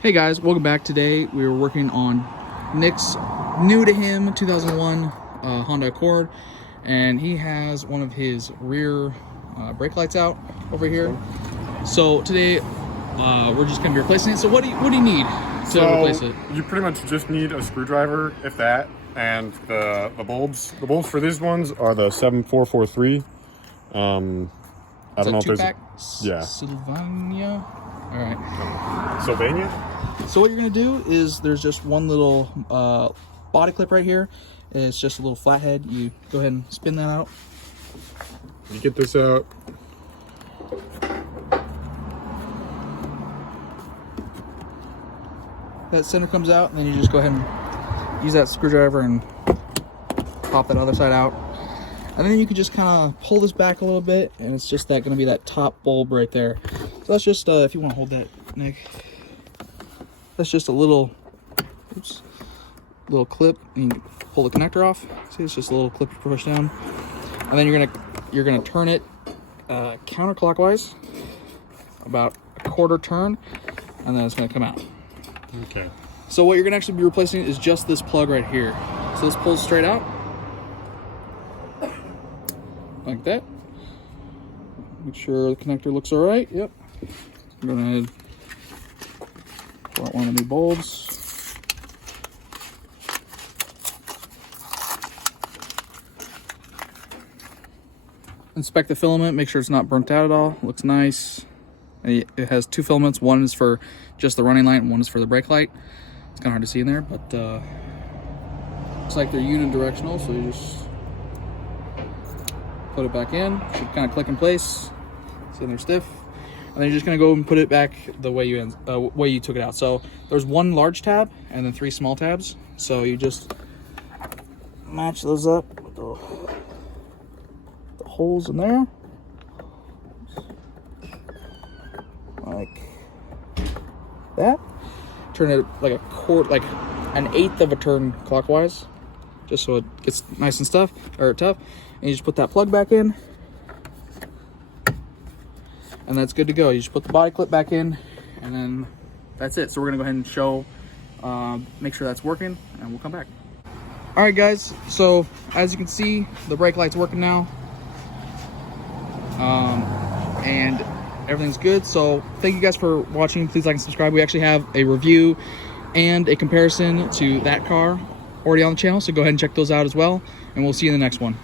Hey guys, welcome back. Today we were working on Nick's new to him 2001 Honda Accord, and he has one of his rear brake lights out over here. So today we're just going to be replacing it. So what do you need to replace it? You pretty much just need a screwdriver, if that, and the bulbs. The bulbs for these ones are the 7443. I don't know if there's Sylvania. All right. Sylvania. So what you're gonna do is there's just one little body clip right here. It's just a little flathead. You go ahead and spin that out. You get this out. That center comes out, and then you just go ahead and use that screwdriver and pop that other side out. And then you can just kind of pull this back a little bit, and it's just going to be that top bulb right there. So that's just, if you want to hold that, Nick, that's just a little, little clip, and you can pull the connector off. See, it's just a little clip you push down, and then you're gonna turn it counterclockwise, about a quarter turn, and then it's gonna come out. Okay. So what you're gonna actually be replacing is just this plug right here. So this pulls straight out. Like that. Make sure the connector looks all right. Yep. I'm gonna pull out one of the new bulbs. Inspect the filament. Make sure it's not burnt out at all. Looks nice. It has two filaments. One is for just the running light, and one is for the brake light. It's kind of hard to see in there, but looks like they're unidirectional. So you just put it back in. Should kind of click in place. See, they're stiff, and then you're just gonna go and put it back the way you took it out. So there's one large tab and then three small tabs. So you just match those up with the holes in there, like that. Turn it like a quarter, like an eighth of a turn clockwise, just so it gets nice and tough. And you just put that plug back in, and that's good to go. You just put the body clip back in, and then that's it. So we're gonna go ahead and show, make sure that's working, and we'll come back. All right, guys. So as you can see, the brake light's working now, and everything's good. So thank you guys for watching. Please like and subscribe. We actually have a review and a comparison to that car already on the channel, so go ahead and check those out as well, and we'll see you in the next one.